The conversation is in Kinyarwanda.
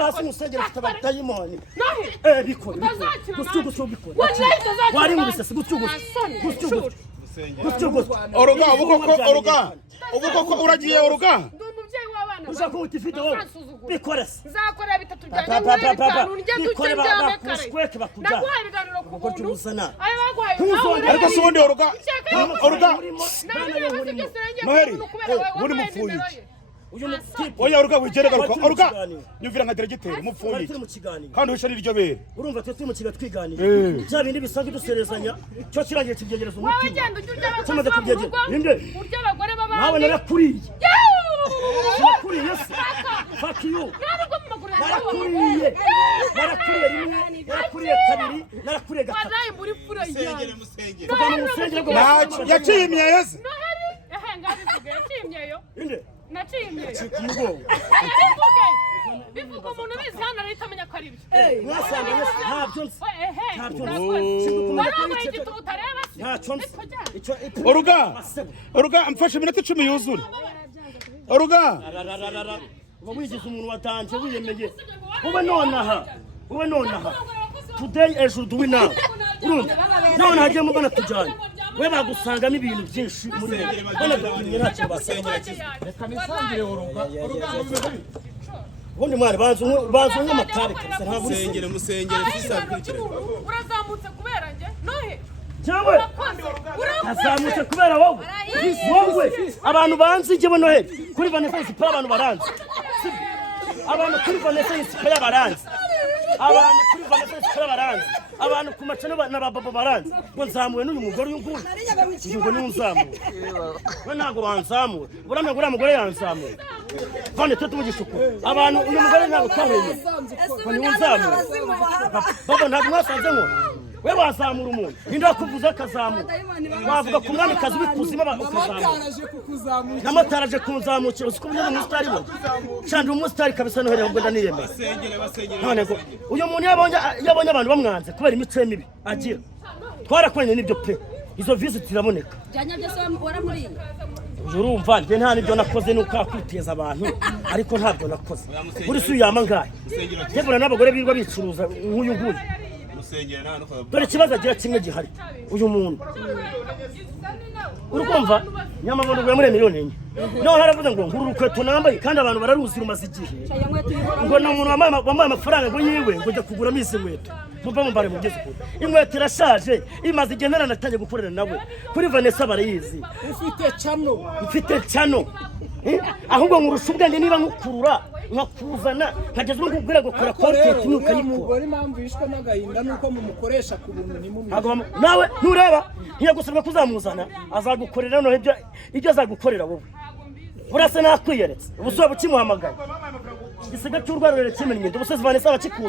reba hasi musengera ufite abadayimoni bikora gusugusu bikora wari mu bisasi gusugusu Olga ubukoko uragiye Olga ushaka utifite wowe bikora se nzakora bitatu byanye muri bitanu njye duce byame kare naguhaye ibiganiro ku buntu ayo baguhaye ariko si ubundi Olga Noheli uri mupfuye oya Olga wigere garuka Olga nyumvira nka diregiteri mupfuye kandi wishe n'iryo bere urumva twe tumukiga twiganira bya bindi bisanzwe duserezanya cyo kirangiye kibyegereza umutima cyamaze kubyegera ninde urya abagore b'abandi nawe narakuriye nakuriye se fuck you narakuriye rimwe narakuriye kabiri narakuriye gatatu wazaye muri fura musengere yacimye yese ngabivuga yacimyeyo inde nacimye kumugongo bivuga umuntu bizi hano arahita amenya ko ari byo mwasanga yese ntabyo nzi warabaye igituba utareba se ntacyo nzi Olga mfashe iminota 10 yuzura Olga uba wigize umuntu watanje wiyemeye ube nonaha today ejo duwe nawe urumva none hagiye mubona tujyanye we bagusangamo ibintu byinshi muri bone dupimye ntacyo basengera reka nisangire Olga ubundi mwari banzu nk'amatare kase nta buri musengere fisabikire urazamutse kubera nge nohe cyawe azamutse kubera wowe abantu banzi njye Noheli kuri Vanessa Isipa abantu baranzi abantu kuri Vanessa Isipa baranzi abantu kuri Vanessa Isipa baranzi abantu ku macano n'abababo baranzi ngo nzamuwe n'uyu mugore uyu nguyu ngo ni unzamuwe we ntago banzamuwe burame ngo mugore yanzamuwe vane tete mugishuko abantu uyu mugore ntago twahwenye ngo ni unzamuwe baba ntago mwasanze ngo we wazamura umuntu ninde kuvuza akazamuka wavuga ku mwami kazi bikuzima bakuzamura namataraje kunzamukira usiko umuntu umusitari we cyandi umusitari kabisa Noheli ahubwo ndaniyemeye none ngo uyu muntu yabonye abantu bamwanze kubera imico mibi agira twarakoranye n'ibyo pe izo visit ziraboneka byanya byose waramuriye urumva nje nta nibyo nakoze nuko akwiteza abantu ariko ntabwo nakoze buri suyu yama ngahe yebura n'abagore birwa bicuruza nk'uyu nguyu dore ikibazo agira kimwe gihari uyu muntu urukumva nyamabondo gwe muri miliyoni enye no haravuze ngo nguru rukweto nambaye kandi abantu bararuzi rumaze igihe ngo na umuntu wambaye amafaranga ngo yiwe ngo jya kugura misi inkweto muva mu bare mugeze ko inkweto irashaje imaze igihe naranatangiye gukorera nawe kuri Vanessa barayizi ufite cano ahubwo ngurusha ubwenge niba nkukurura nkakuzana nkageze no kubwira ngo kora content n'ukayikora umugore impamvu yishwe n'agahinda nuko mumukoresha ku buntu nimumwe nawe ntureba ngiye gusabwa kuzamuzana azagukorera no ibyo azagukorera wowe burase nakwiyeretse ubusore bukimuhamagaye igisiga cy'urwarurere kimenye ubuseze Vanessa abakikuza